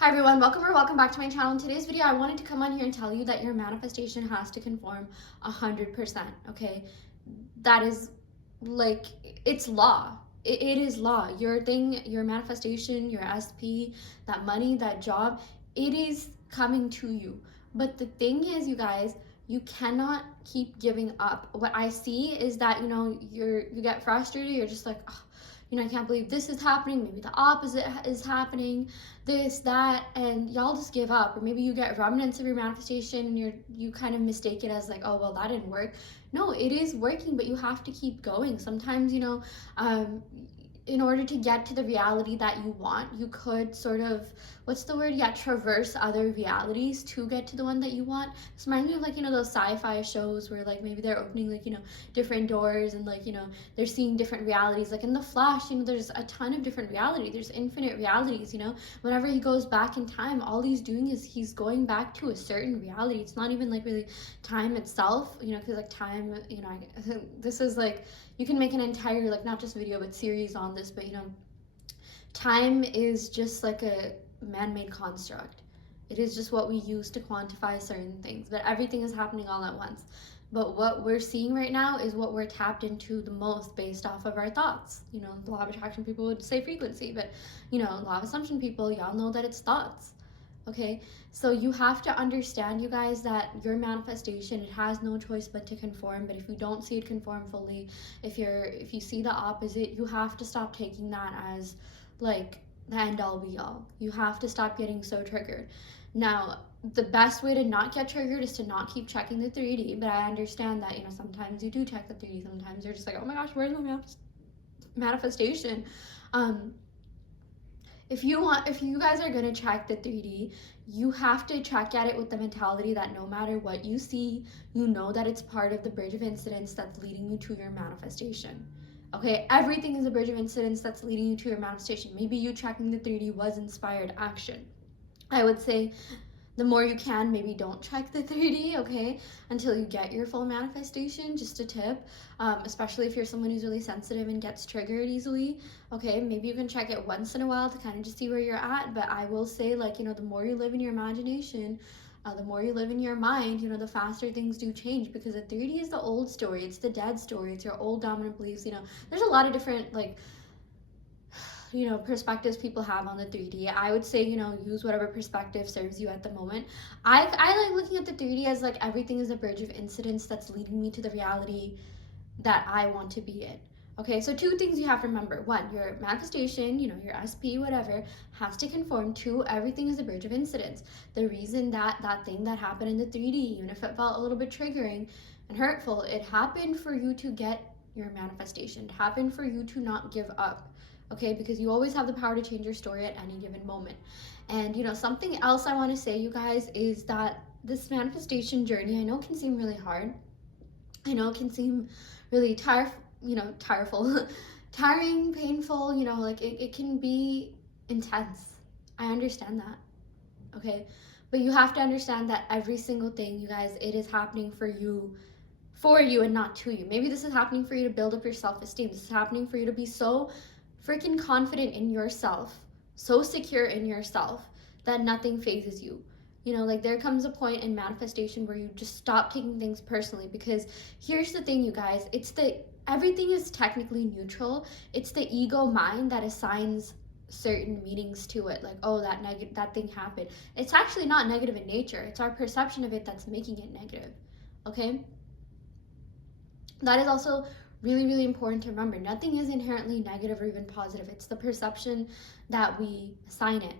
Hi everyone, welcome or welcome back to my channel. In today's video, I wanted to come on here and tell you that your manifestation has to conform 100%, okay? That is like, it's law. It is law. Your thing, your manifestation, your SP, that money, that job, it is coming to you. But the thing is, you guys, you cannot keep giving up. What I see is that, you get frustrated, you're just like, oh, I can't believe this is happening. Maybe the opposite is happening, this, that, and y'all just give up. Or maybe you get remnants of your manifestation and you kind of mistake it as like, oh, well, that didn't work. No, it is working, but you have to keep going. Sometimes, in order to get to the reality that you want, you could sort of, what's the word? Yeah, traverse other realities to get to the one that you want. This reminds me of like, those sci-fi shows where like maybe they're opening like, different doors and like, they're seeing different realities. Like in The Flash, there's a ton of different reality. There's infinite realities, Whenever he goes back in time, all he's doing is he's going back to a certain reality. It's not even like really time itself, because like time, this is like, you can make an entire like not just video but series on this, but time is just like a man-made construct. It is just what we use to quantify certain things, but everything is happening all at once. But what we're seeing right now is what we're tapped into the most based off of our thoughts. The law of attraction people would say frequency, but law of assumption people, y'all know that it's thoughts. Okay, so you have to understand, you guys, that your manifestation, it has no choice but to conform. But if you don't see it conform fully, if you see the opposite, you have to stop taking that as like the end all be all. You have to stop getting so triggered. Now, the best way to not get triggered is to not keep checking the 3D, but I understand that sometimes you do check the 3D. Sometimes you're just like, oh my gosh, where's my manifestation? If you guys are gonna check the 3D, you have to check at it with the mentality that no matter what you see, you know that it's part of the bridge of incidents that's leading you to your manifestation. Okay, everything is a bridge of incidents that's leading you to your manifestation. Maybe you checking the 3D was inspired action. I would say the more you can, maybe don't check the 3D, okay, until you get your full manifestation. Just a tip, especially if you're someone who's really sensitive and gets triggered easily, okay, maybe you can check it once in a while to kind of just see where you're at. But I will say, like, the more you live in your imagination, the more you live in your mind, the faster things do change, because the 3D is the old story, it's the dead story, it's your old dominant beliefs. There's a lot of different like perspectives people have on the 3D. I would say, use whatever perspective serves you at the moment. I like looking at the 3D as like everything is a bridge of incidents that's leading me to the reality that I want to be in. Okay, so two things you have to remember. One, your manifestation, your SP, whatever, has to conform to everything is a bridge of incidents. The reason that thing that happened in the 3D, even if it felt a little bit triggering and hurtful, it happened for you to get your manifestation. It happened for you to not give up. Okay, because you always have the power to change your story at any given moment. And something else I want to say, you guys, is that this manifestation journey, I know, can seem really hard. I know it can seem really tireful, tiring, painful, like it can be intense. I understand that. Okay, but you have to understand that every single thing, you guys, it is happening for you and not to you. Maybe this is happening for you to build up your self-esteem. This is happening for you to be so freaking confident in yourself, so secure in yourself that nothing phases you. Like there comes a point in manifestation where you just stop taking things personally, because here's the thing, you guys, everything is technically neutral. It's the ego mind that assigns certain meanings to it, like, oh, that thing happened. It's actually not negative in nature. It's our perception of it that's making it negative. Okay, that is also really, really important to remember. Nothing is inherently negative or even positive. It's the perception that we assign it.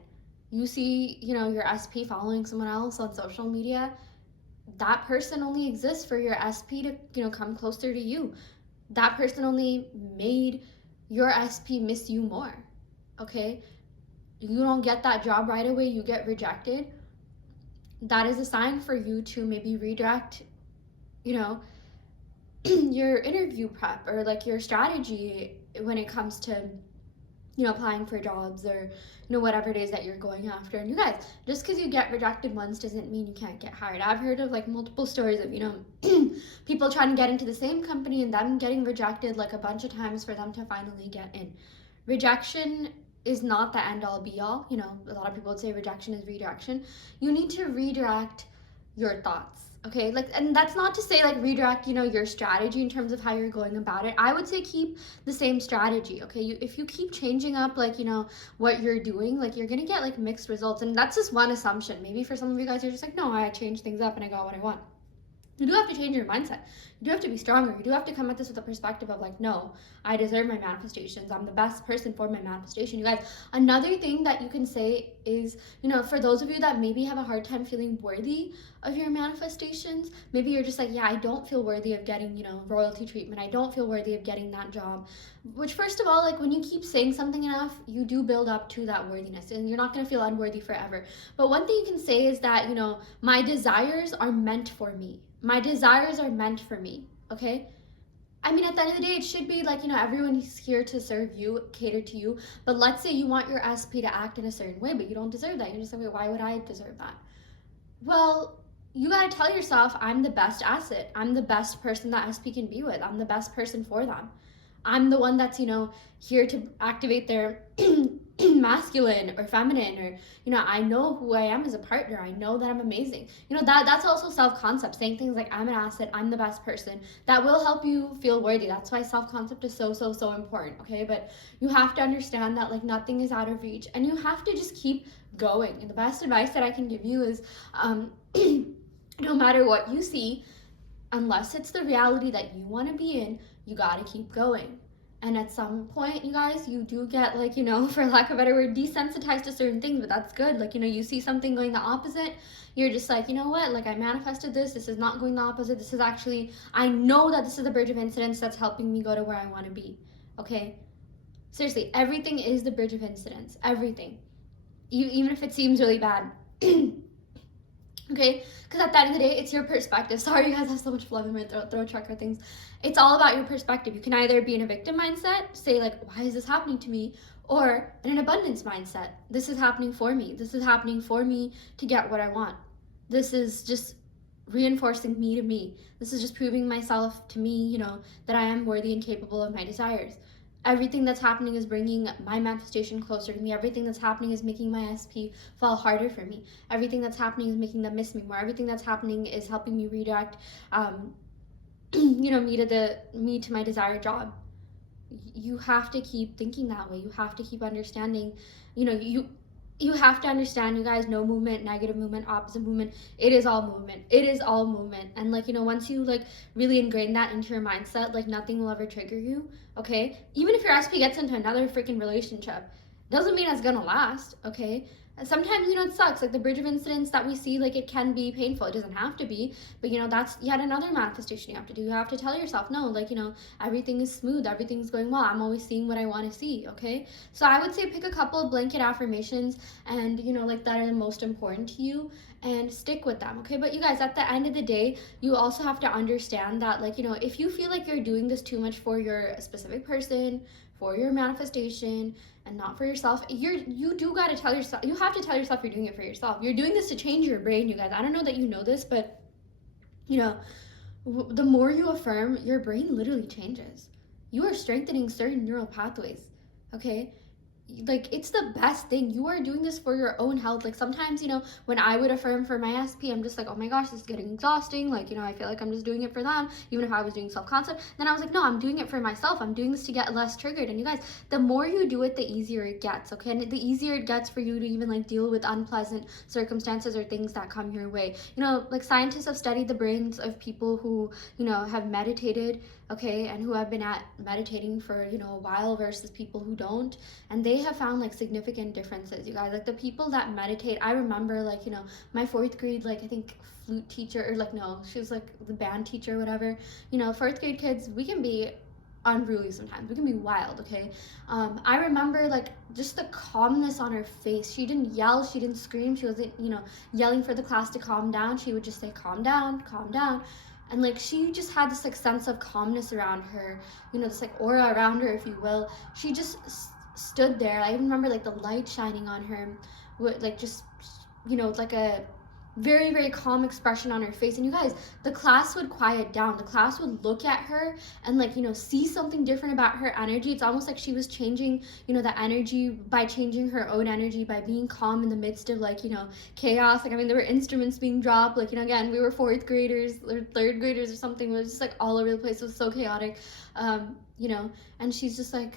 You see, your SP following someone else on social media, that person only exists for your SP to, come closer to you. That person only made your SP miss you more, okay? You don't get that job right away, you get rejected. That is a sign for you to maybe redirect, your interview prep or like your strategy when it comes to applying for jobs or whatever it is that you're going after. And you guys, just because you get rejected once doesn't mean you can't get hired. I've heard of like multiple stories of people trying to get into the same company and them getting rejected like a bunch of times for them to finally get in. Rejection is not the end all be all. You know, a lot of people would say rejection is redirection. You need to redirect your thoughts. Okay, like, and that's not to say like redirect, you know, your strategy in terms of how you're going about it. I would say keep the same strategy. Okay, if you keep changing up, like, you know, what you're doing, like, you're gonna get like mixed results, and that's just one assumption. Maybe for some of you guys, you're just like, no, I changed things up and I got what I want. You do have to change your mindset. You do have to be stronger. You do have to come at this with a perspective of like, no, I deserve my manifestations. I'm the best person for my manifestation. You guys, another thing that you can say is, you know, for those of you that maybe have a hard time feeling worthy of your manifestations, maybe you're just like, yeah, I don't feel worthy of getting, you know, royalty treatment. I don't feel worthy of getting that job. Which, first of all, like, when you keep saying something enough, you do build up to that worthiness, and you're not going to feel unworthy forever. But one thing you can say is that, you know, my desires are meant for me. My desires are meant for me, okay? I mean, at the end of the day, it should be like, you know, everyone's here to serve you, cater to you. But let's say you want your SP to act in a certain way, but you don't deserve that. You're just like, wait, why would I deserve that? Well, you gotta tell yourself, I'm the best asset. I'm the best person that SP can be with. I'm the best person for them. I'm the one that's, you know, here to activate their masculine or feminine, or, you know, I know who I am as a partner. I know that I'm amazing. You know, that's also self-concept, saying things like, I'm an asset, I'm the best person. That will help you feel worthy. That's why self-concept is so important, okay? But you have to understand that, like, nothing is out of reach, and you have to just keep going. And the best advice that I can give you is, no matter what you see, unless it's the reality that you want to be in, you got to keep going. And at some point, you guys, you do get, like, you know, for lack of a better word, desensitized to certain things, but that's good. Like, you know, you see something going the opposite, you're just like, you know what, like, I manifested this is not going the opposite. This is actually, I know that this is the bridge of incidents that's helping me go to where I want to be, okay? Seriously, everything is the bridge of incidents, everything. Even if it seems really bad. Okay, because at the end of the day, it's your perspective. Sorry, you guys, have so much phlegm in my throat chakra things. It's all about your perspective. You can either be in a victim mindset, say like, why is this happening to me? Or in an abundance mindset, this is happening for me. This is happening for me to get what I want. This is just reinforcing me to me. This is just proving myself to me, you know, that I am worthy and capable of my desires. Everything that's happening is bringing my manifestation closer to me. Everything that's happening is making my SP fall harder for me. Everything that's happening is making them miss me more. Everything that's happening is helping me redirect, you know, me to my desired job. You have to keep thinking that way. You have to keep understanding, you know, you have to understand, you guys, no movement, negative movement, opposite movement. It is all movement. It is all movement. And, like, you know, once you, like, really ingrain that into your mindset, like, nothing will ever trigger you, okay? Even if your SP gets into another freaking relationship, doesn't mean it's gonna last, okay? And sometimes, you know, it sucks. Like, the bridge of incidents that we see, like, it can be painful. It doesn't have to be, but, you know, that's yet another manifestation you have to do. You have to tell yourself, no, like, you know, everything is smooth. Everything's going well. I'm always seeing what I want to see, okay? So I would say pick a couple of blanket affirmations and, you know, like, that are the most important to you, and stick with them, okay? But you guys, at the end of the day, you also have to understand that, like, you know, if you feel like you're doing this too much for your specific person, for your manifestation, and not for yourself, you do got to tell yourself, you have to tell yourself you're doing it for yourself. You're doing this to change your brain, you guys. I don't know that you know this, but, you know, the more you affirm, your brain literally changes. You are strengthening certain neural pathways, okay? Like, it's the best thing. You are doing this for your own health. Like, sometimes, you know, when I would affirm for my SP, I'm just like, oh my gosh, this is getting exhausting. Like, you know, I feel like I'm just doing it for them, even if I was doing self-concept. Then I was like, no, I'm doing it for myself. I'm doing this to get less triggered. And you guys, the more you do it, the easier it gets, okay? And the easier it gets for you to even, like, deal with unpleasant circumstances or things that come your way. You know, like, scientists have studied the brains of people who, you know, have meditated, okay, and who have been at meditating for, you know, a while versus people who don't. And they have found, like, significant differences, you guys. Like, the people that meditate, I remember, like, you know, my 4th grade, like, I think flute teacher, or, like, no, she was, like, the band teacher or whatever. You know, 4th grade kids, we can be unruly sometimes. We can be wild, okay? I remember, like, just the calmness on her face. She didn't yell, she didn't scream, she wasn't, you know, yelling for the class to calm down. She would just say, calm down, calm down. And, like, she just had this, like, sense of calmness around her, you know, this, like, aura around her, if you will. She just stood there. I remember, like, the light shining on her, like, just, you know, like a very, very calm expression on her face. And you guys, the class would quiet down. The class would look at her and, like, you know, see something different about her energy. It's almost like she was changing, you know, the energy by changing her own energy, by being calm in the midst of, like, you know, chaos. Like, I mean, there were instruments being dropped. Like, you know, again, we were fourth graders or third graders or something. We were just like all over the place. It was so chaotic, you know, and she just like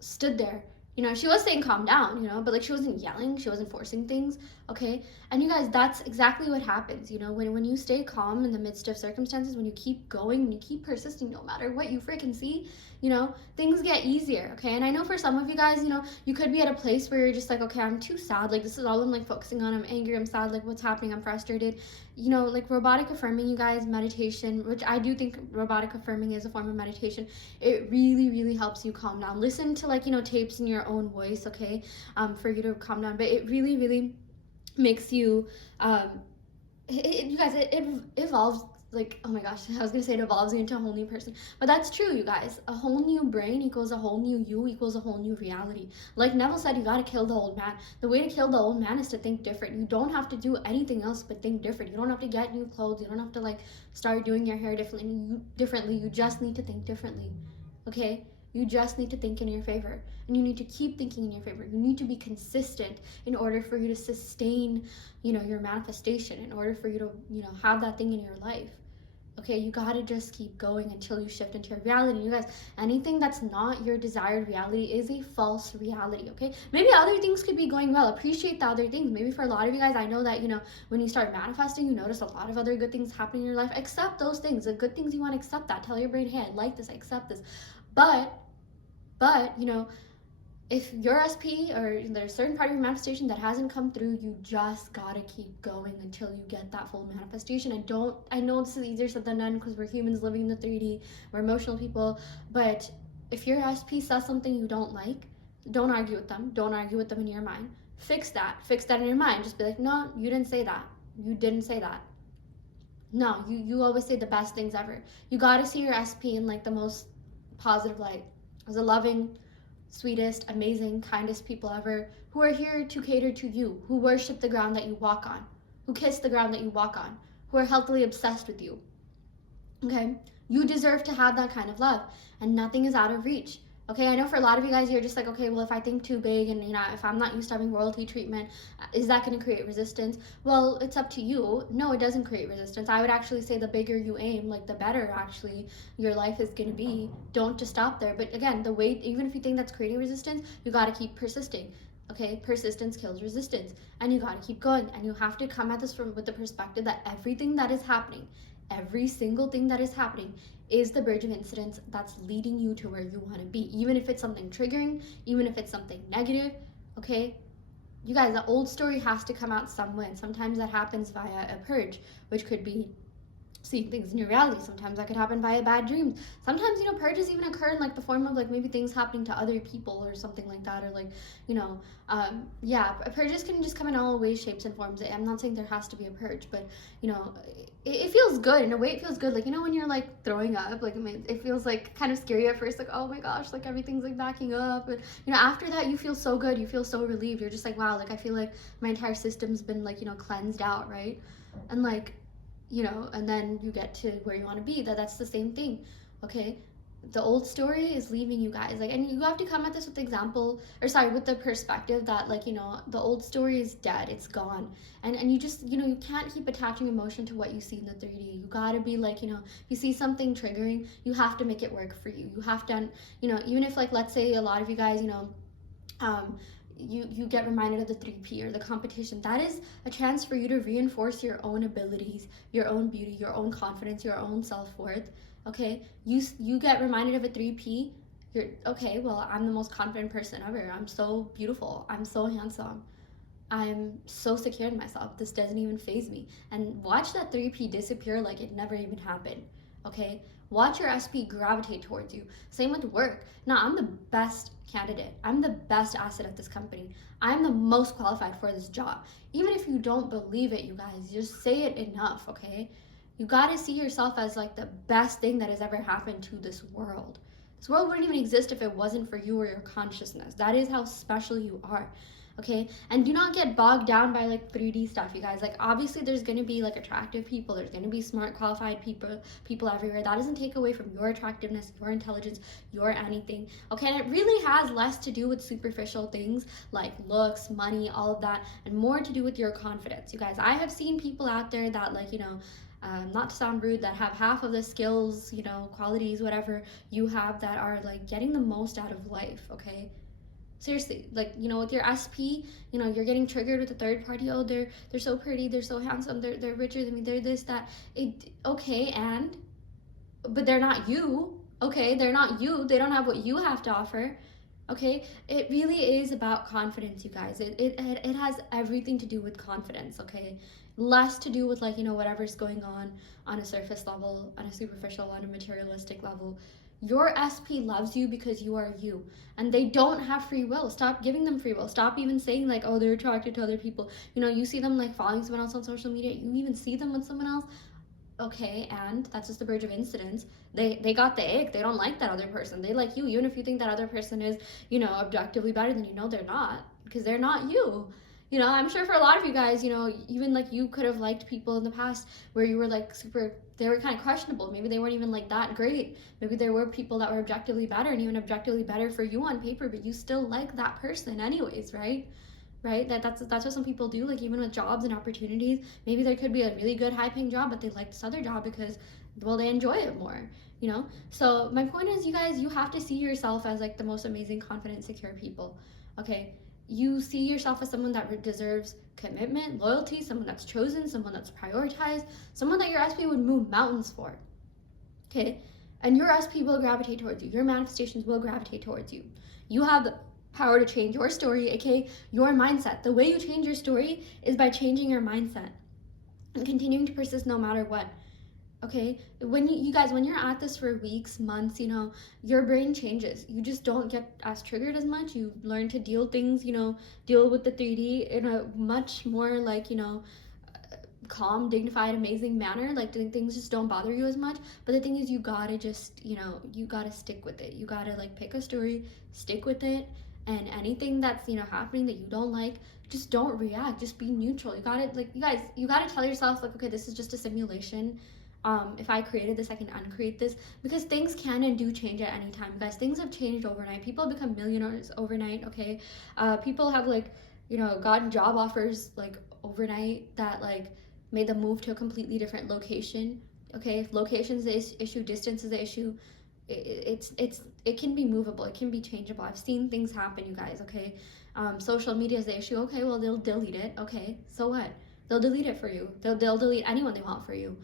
stood there. You know, she was saying calm down, you know, but like she wasn't yelling, she wasn't forcing things, okay? And you guys, that's exactly what happens, you know, when you stay calm in the midst of circumstances, when you keep going, when you keep persisting, no matter what you freaking see, you know, things get easier, okay? And I know for some of you guys, you know, you could be at a place where you're just like, okay, I'm too sad, like this is all I'm like focusing on, I'm angry, I'm sad, like what's happening, I'm frustrated. You know, like robotic affirming, you guys, meditation, which I do think robotic affirming is a form of meditation, it really, really helps you calm down. Listen to, like, you know, tapes in your own voice, okay, for you to calm down. But it really, really makes you, you guys, it evolves. Like, oh my gosh, I was gonna say it evolves you into a whole new person, but that's true, you guys. A whole new brain equals a whole new you equals a whole new reality. Like Neville said, you gotta kill the old man. The way to kill the old man is to think different. You don't have to do anything else but think different. You don't have to get new clothes. You don't have to like start doing your hair differently. You just need to think differently, okay? You just need to think in your favor, and you need to keep thinking in your favor. You need to be consistent in order for you to sustain, you know, your manifestation, in order for you to, you know, have that thing in your life. Okay, you gotta just keep going until you shift into your reality. You guys, anything that's not your desired reality is a false reality, okay? Maybe other things could be going well. Appreciate the other things. Maybe for a lot of you guys, I know that, you know, when you start manifesting, you notice a lot of other good things happening in your life. Accept those things. The good things, you want to accept that. Tell your brain, hey, I like this, I accept this. But, you know, if your SP or there's a certain part of your manifestation that hasn't come through, you just gotta keep going until you get that full manifestation. I know this is easier said than done because we're humans living in the 3D, we're emotional people, but if your SP says something you don't like, don't argue with them. Don't argue with them in your mind. Fix that in your mind. Just be like, no, you didn't say that. You didn't say that. No, you always say the best things ever. You gotta see your SP in like the most positive light. As a loving, sweetest, amazing, kindest people ever, who are here to cater to you, who worship the ground that you walk on, who kiss the ground that you walk on, who are healthily obsessed with you. Okay? You deserve to have that kind of love, and nothing is out of reach. Okay, I know for a lot of you guys, you're just like, okay, well, if I think too big and, you know, if I'm not used to having royalty treatment, is that going to create resistance? Well, it's up to you. No, it doesn't create resistance. I would actually say the bigger you aim, like the better actually your life is going to be. Don't just stop there. But again, the way, even if you think that's creating resistance, you got to keep persisting. Okay, persistence kills resistance, and you got to keep going, and you have to come at this with the perspective that everything that is happening, every single thing that is happening is the bridge of incidents that's leading you to where you want to be, even if it's something triggering, even if it's something negative. Okay, you guys, the old story has to come out some way, and sometimes that happens via a purge, which could be seeing things in your reality. Sometimes that could happen via bad dreams. Sometimes, you know, purges even occur in like the form of like maybe things happening to other people or something like that, or like, you know, yeah, purges can just come in all ways, shapes, and forms. I'm not saying there has to be a purge, but, you know, it feels good. In a way, it feels good. Like, you know, when you're like throwing up, like it feels like kind of scary at first, like, oh my gosh, like everything's like backing up. And, you know, after that, you feel so good. You feel so relieved. You're just like, wow, like I feel like my entire system's been like, you know, cleansed out, right? And like, you know, and then you get to where you want to be. That's the same thing, okay? The old story is leaving you guys, like, and you have to come at this with with the perspective that, like, you know, the old story is dead, it's gone, and you just, you know, you can't keep attaching emotion to what you see in the 3D. You gotta be like, you know, if you see something triggering, you have to make it work for you. You have to, you know, even if like, let's say a lot of you guys, you know, you get reminded of the 3P or the competition. That is a chance for you to reinforce your own abilities, your own beauty, your own confidence, your own self-worth. Okay, you get reminded of a 3P, you're okay, well, I'm the most confident person ever. I'm so beautiful, I'm so handsome, I'm so secure in myself, this doesn't even faze me. And watch that 3P disappear like it never even happened. Okay, watch your SP gravitate towards you. Same with work. Now, I'm the best candidate, I'm the best asset at this company, I'm the most qualified for this job. Even if you don't believe it, you guys, just say it enough. Okay, you gotta see yourself as like the best thing that has ever happened to this world. This world wouldn't even exist if it wasn't for you or your consciousness. That is how special you are. okay? And do not get bogged down by like 3D stuff, you guys. Like obviously there's going to be like attractive people, there's going to be smart, qualified people everywhere. That doesn't take away from your attractiveness, your intelligence, your anything, okay? And it really has less to do with superficial things like looks, money, all of that, and more to do with your confidence, you guys. I have seen people out there that, like, you know, not to sound rude, that have half of the skills, you know, qualities, whatever you have, that are like getting the most out of life, okay? Seriously, like, you know, with your SP, you know, you're getting triggered with a third party. Oh, they're so pretty, they're so handsome, they're richer than me, they're this, that. Okay, and but they're not you, okay? They're not you. They don't have what you have to offer, okay? It really is about confidence, you guys. It has everything to do with confidence, okay? Less to do with, like, you know, whatever's going on a surface level, on a superficial, on a materialistic level. Your SP loves you because you are you, and they don't have free will. Stop giving them free will. Stop even saying like, oh, they're attracted to other people. You know, you see them like following someone else on social media, you even see them with someone else. Okay, and that's just the verge of incidents. They got the ick. They don't like that other person. They like you, even if you think that other person is, you know, objectively better than you. Know they're not, because they're not you. You know, I'm sure for a lot of you guys, you know, even like you could have liked people in the past where you were like super, they were kind of questionable. Maybe they weren't even like that great. Maybe there were people that were objectively better, and even objectively better for you on paper, but you still like that person anyways, right? Right? That's what some people do. Like even with jobs and opportunities, maybe there could be a really good high paying job, but they like this other job because, well, they enjoy it more, you know? So my point is, you guys, you have to see yourself as like the most amazing, confident, secure people, okay? You see yourself as someone that deserves commitment, loyalty, someone that's chosen, someone that's prioritized, someone that your SP would move mountains for, okay? And your SP will gravitate towards you. Your manifestations will gravitate towards you. You have the power to change your story, aka your mindset. The way you change your story is by changing your mindset and continuing to persist no matter what. Okay, when you guys, when you're at this for weeks, months, you know, your brain changes. You just don't get as triggered as much. You learn to deal things, you know, deal with the 3D in a much more like, you know, calm, dignified, amazing manner. Like things just don't bother you as much. But the thing is, you gotta just, you know, you gotta stick with it. You gotta like pick a story, stick with it, and anything that's, you know, happening that you don't like, just don't react. Just be neutral. You gotta, like, you guys, you gotta tell yourself like, okay, this is just a simulation. If I created this, I can uncreate this, because things can and do change at any time, guys. Things have changed overnight. People become millionaires overnight, okay? People have, like, you know, gotten job offers like overnight that like made them move to a completely different location, okay? If location's the issue, distance is the issue, it can be movable, it can be changeable. I've seen things happen, you guys, okay? Social media is the issue. Okay, well, they'll delete it. Okay, so what? They'll delete it for you. They'll delete anyone they want for you.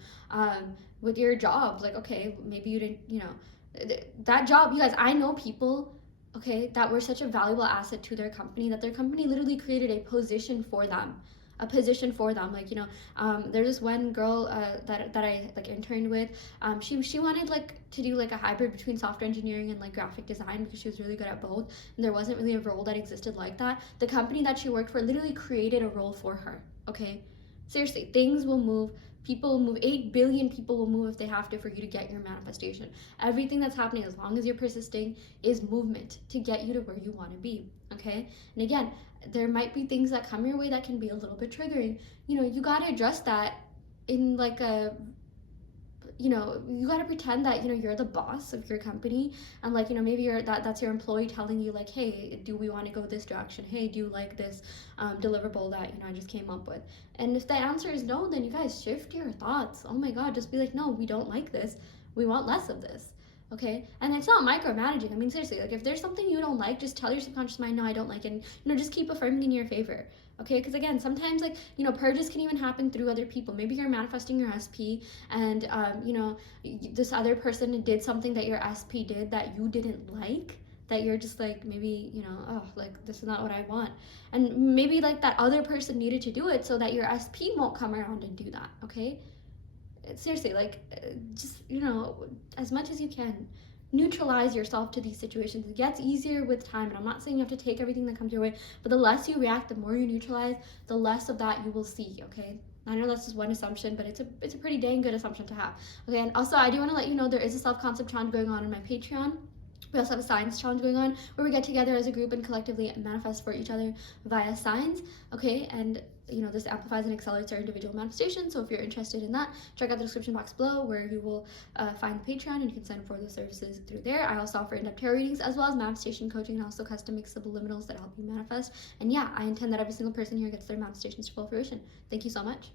With your job, like, okay, maybe you didn't, you know, that job, you guys, I know people, okay, that were such a valuable asset to their company that their company literally created a position for them. Like, you know, there's this one girl that I like interned with. She wanted like to do like a hybrid between software engineering and like graphic design, because she was really good at both, and there wasn't really a role that existed like that. The company that she worked for literally created a role for her, okay? Seriously, things will move. People will move. 8 billion people will move if they have to for you to get your manifestation. Everything that's happening, as long as you're persisting, is movement to get you to where you want to be, okay? And again, there might be things that come your way that can be a little bit triggering. You know, you got to address that in like a, you know, you got to pretend that, you know, you're the boss of your company, and like, you know, maybe that's your employee telling you like, hey, do we want to go this direction? Hey, do you like this deliverable that, you know, I just came up with? And if the answer is no, then you guys shift your thoughts. Oh my god, just be like, no, we don't like this, we want less of this, okay? And it's not micromanaging. I mean, seriously, like if there's something you don't like, just tell your subconscious mind, no, I don't like it, and, you know, just keep affirming in your favor, okay? Because again, sometimes, like, you know, purges can even happen through other people. Maybe you're manifesting your SP, and you know, this other person did something that your SP did that you didn't like, that you're just like, maybe, you know, oh, like, this is not what I want, and maybe like that other person needed to do it so that your SP won't come around and do that, okay? Seriously, like, just, you know, as much as you can, neutralize yourself to these situations. It gets easier with time, and I'm not saying you have to take everything that comes your way, but the less you react, the more you neutralize, the less of that you will see, okay? I know that's just one assumption, but it's a pretty dang good assumption to have, okay? And also, I do want to let you know there is a self-concept challenge going on in my Patreon. We also have a signs challenge going on where we get together as a group and collectively manifest for each other via signs, okay? And this amplifies and accelerates our individual manifestation. So if you're interested in that, check out the description box below where you will find the Patreon and you can sign up for those services through there. I also offer in-depth tarot readings as well as manifestation coaching and also custom made subliminals that help you manifest. And yeah, I intend that every single person here gets their manifestations to full fruition. Thank you so much.